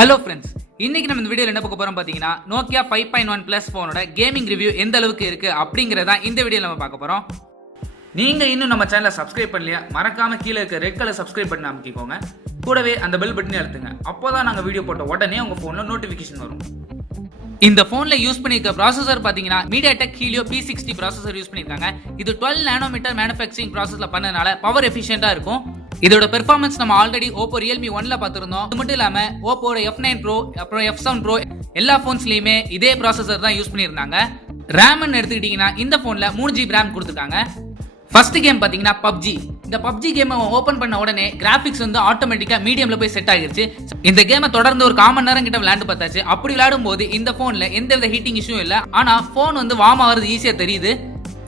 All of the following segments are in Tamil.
ஹலோ ஃப்ரெண்ட்ஸ், இன்னைக்கு நம்ம இந்த வீடியோவில் என்ன பார்க்க போறோம் பார்த்தீங்கன்னா Nokia 5.1 Plus ஃபோனோட கேமிங் ரிவ்யூ எந்த அளவுக்கு இருக்கு அப்படிங்கறத இந்த வீடியோவில் நம்ம பார்க்க போறோம். நீங்க இன்னும் நம்ம சேனலை சப்ஸ்கிரைப் பண்ணலையா, மறக்காம கீழே இருக்க ரெட் கலர் சப்ஸ்கிரைப் பட்டன் அமைக்கிக்கோங்க. கூடவே அந்த பெல் பட்டனை அழுத்துங்க. அப்போதான் நாங்கள் வீடியோ போட்ட உடனே உங்க ஃபோன்ல நோட்டிஃபிகேஷன் வரும். இந்த போன்ல யூஸ் பண்ணிருக்க ப்ராசஸர் பாத்தீங்கன்னா MediaTek Helio P60 processor use பண்ணிருக்காங்க. இது 12 நானோமீட்டர் மேனுஃபேக்சரிங் ப்ராசஸ்ல பண்ணனால பவர் எஃபிஷியன்ட்டா இருக்கும். இதோட பெர்ஃபார்மன்ஸ் நம்ம ஆல்ரெடி Oppo Realme 1ல பார்த்திருந்தோம். அது மட்டும் இல்லாம Oppo F9 Pro அப்புறம் F7 Pro எல்லா போன்ஸ்லயுமே இதே ப்ராசஸர் தான் யூஸ் பண்ணிருந்தாங்க. RAM எடுத்துக்கிட்டீங்கன்னா இந்த போன்ல 3GB RAM கொடுத்திருக்காங்க. ஃபர்ஸ்ட் கேம் பாத்தீங்கன்னா PUBG. இந்த PUBG கேமை ஓபன் பண்ண உடனே கிராபிக்ஸ் வந்து ஆட்டோமேட்டிக்கா மீடியம்ல போய் செட் ஆகிருச்சு. இந்த கேமை தொடர்ந்து ஒரு 1/4 மணி நேரம் கிட்ட விளையாண்டு பார்த்தாச்சு. அப்படி விளையாடும் போது இந்த போன்ல எந்தவித ஹீட்டிங் இஷ்யூ இல்ல. ஆனா போன் வந்து வார்ம் ஆகிறது ஈஸியா தெரியுது.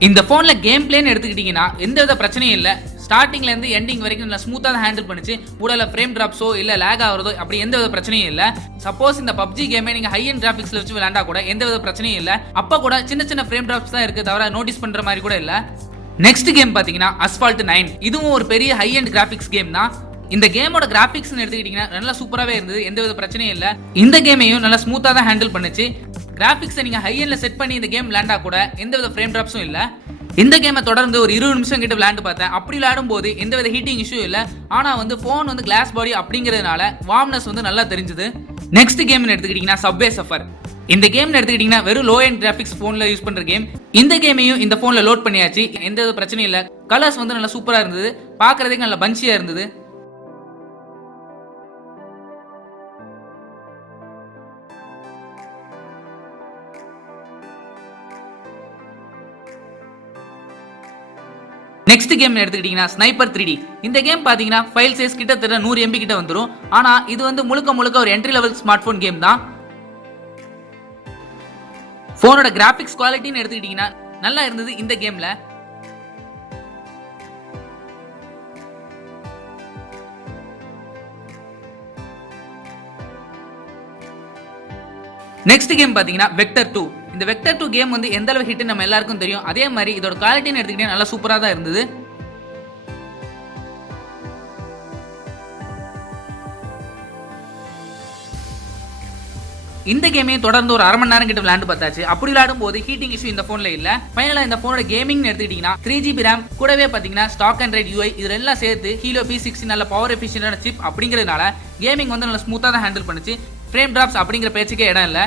இந்த போன்ல கேம் பிளேன்னு எடுத்துக்கிட்டீங்கன்னா எந்தவித பிரச்சனையும் இல்ல. ஸ்டார்டிங்ல இருந்து எண்டிங் வரைக்கும் நல்லா ஸ்மூத்தா ஹேண்டில் பண்ணிச்சு. உடல ஃப்ரேம் டிராப்ஸோ இல்ல லேக் ஆகிறதோ அப்படி எந்தவித பிரச்சனையும் இல்ல. சப்போஸ் இந்த PUBG கேமை நீங்க ஹை எண்ட் கிராபிக்ஸ்ல வச்சு விளையாண்டா கூட எந்தவித பிரச்சனையும் இல்ல. அப்ப கூட சின்ன சின்ன ஃப்ரேம் டிராப்ஸ் தான் இருக்கு, தவிர நோட்டீஸ் பண்ற மாதிரி கூட இல்ல. நெக்ஸ்ட் கேம் பாத்தீங்கன்னா Asphalt 9. இதுவும் ஒரு பெரிய ஹை எண்ட் கிராபிக்ஸ் கேம் தான். இந்த கேமோட கிராபிக்ஸ் எடுத்துக்கிட்டீங்கன்னா நல்லா சூப்பராகவே இருந்தது, எந்தவித பிரச்சனையும் இல்லை. இந்த கேமையும் நல்லா ஸ்மூத்தாக தான் ஹேண்டில் பண்ணுச்சு. கிராபிக்ஸை நீங்கள் ஹை எண்ட்ல செட் பண்ணி இந்த கேம் விளையாண்டா கூட எந்தவித ஃப்ரேம் டிராப்ஸும் இல்லை. இந்த கேமை தொடர்ந்து ஒரு 20 நிமிஷம் கிட்ட விளையாண்டு பார்த்தேன். அப்படி விளையாடும் போது எந்தவித ஹீட்டிங் இஷ்யூ இல்லை. ஆனால் வந்து ஃபோன் வந்து கிளாஸ் பாடி அப்படிங்கிறதுனால வார்ம்னஸ் வந்து நல்லா தெரிஞ்சுது. நெக்ஸ்ட் கேம்னு எடுத்துக்கிட்டீங்கன்னா Subway Surfer. இந்த கேம் எடுத்துக்கிட்டீங்கன்னா வெறும் லோ எண்ட் கிராபிக்ஸ் போன்ல யூஸ் பண்ற கேம். இந்த கேமையும் இந்த போன்ல லோட் பண்ணியாச்சு, எந்த பிரச்சனையும் இல்ல. கலர்ஸ் வந்து நல்லா சூப்பரா இருந்தது, பாக்குறதுக்கு நல்ல பஞ்சியா இருந்தது. நெக்ஸ்ட் கேம் எடுத்துக்கிட்டீங்கன்னா Sniper 3D. இந்த கேம் பாத்தீங்கன்னா ஃபைல் சைஸ் கிட்டத்தட்ட 100 MB கிட்ட வந்துடும். ஆனா இது வந்து முழுக்க ஒரு entry level smart phone game தான். போனோட கிராபிக்ஸ் குவாலிட்டின்னு எடுத்துக்கிட்டீங்கன்னா நல்லா இருந்தது இந்த கேம்ல. நெக்ஸ்ட் கேம் பாத்தீங்கன்னா Vector 2. இந்த Vector 2 கேம் வந்து எந்த அளவு ஹிட் நம்ம எல்லாருக்கும் தெரியும். அதே மாதிரி இதோட குவாலிட்டின்னு எடுத்துக்கிட்டீங்கன்னா நல்லா சூப்பரா தான் இருந்தது. இந்த கேமையும் தொடர்ந்து ஒரு 1/2 மணி நேரம் கிட்ட விளையாண்டு பார்த்தாச்சு. அப்படி விளையாடும் போது ஹீட்டிங் இஷ்யூ இந்த போன்ல இல்ல. ஃபைனலா இந்த போனோட கேமிங் எடுத்துக்கிட்டீங்கன்னா 3GB RAM கூடவே பாத்தீங்கன்னா ஸ்டாக் அண்ட் ரைட் UI இதுல எல்லாம் சேர்த்து Helio P60 நல்ல பவர் எஃபிஷியன்டான சிப் அப்படிங்கிறதுனால கேமிங் வந்து நல்லா ஸ்மூத்தா தான் ஹேண்டில் பண்ணுச்சு. ஃப்ரேம் டிராப்ஸ் அப்படிங்கிற பேச்சுக்கே இடம் இல்லை.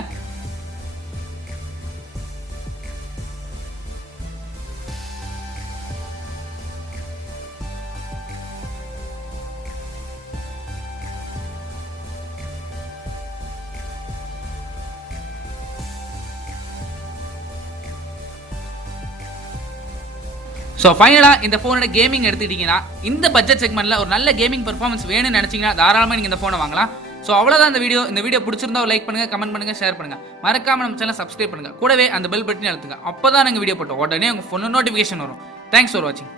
ஸோ ஃபைனலாக இந்த ஃபோனோட கேமிங் எடுத்துக்கிட்டிங்கன்னா இந்த பட்ஜெட் செக்மெண்ட்டில் ஒரு நல்ல கேமிங் பெர்ஃபார்மன்ஸ் வேணும்னு நினச்சிங்கன்னா தாராளமாக நீங்கள் இந்த ஃபோனை வாங்கலாம். ஸோ அவ்வளோதான் இந்த வீடியோ பிடிச்சிருந்தா லைக் பண்ணுங்கள், கமெண்ட் பண்ணுங்கள், ஷேர் பண்ணுங்கள். மறக்காமல் நம்ம சேனல் சப்ஸ்கிரைப் பண்ணுங்கள். கூடவே அந்த பெல் பட்டனை அழுத்துங்க. அப்போ தான் நாங்கள் வீடியோ போட்டோம் உடனே உங்கள் ஃபோனில் நோட்டிஃபிகேஷன் வரும். தேங்க்ஸ் ஃபார் வாட்சிங்.